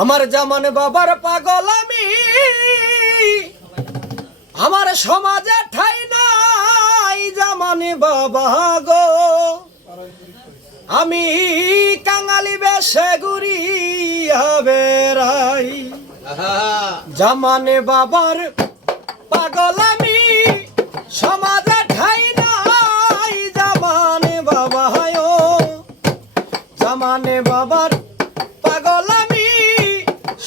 আমার জামান বাবার পাগল আমি, আমার সমাজে ঠাই নাই জামানে বাবা গো। আমি কাঙালি বেশে ঘুরি বেড়াই, জামানে বাবার পাগল আমি, সমাজে ঠাই নাই জামানে বাবা ও। জামানে বাবার পাগল আমি,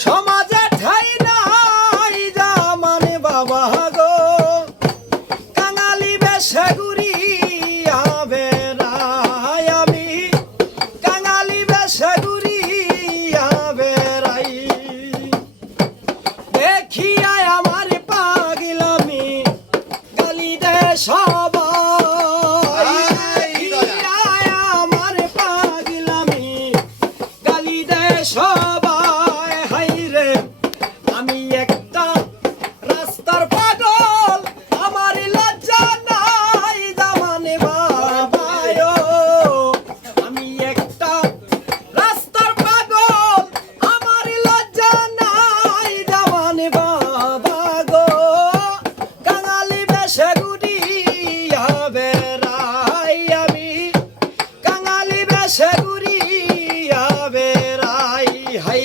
সমাজে ঠাই নাই জামানে বাবা গো। কাঙালি বেশে ঘুরি বেড়াই, আমি কাঙালি বেশে ঘুরি বেড়াই। দেখিয়া আমার পাগলামি গালি দে সবাই, আমার পাগলামি গালি দে সবাই। হাইরে আমি একটা রাস্তার পাগল, আমার লজ্জা নাই জামানে বাবা ও। আমি একটা রাস্তার পাগল, আমার লজ্জা নাই জামানে বাবা গো। কাঙালি বেশে ঘুরি বেড়াই, আমি কাঙালি বেশে ঘুরি বেড়াই। হাই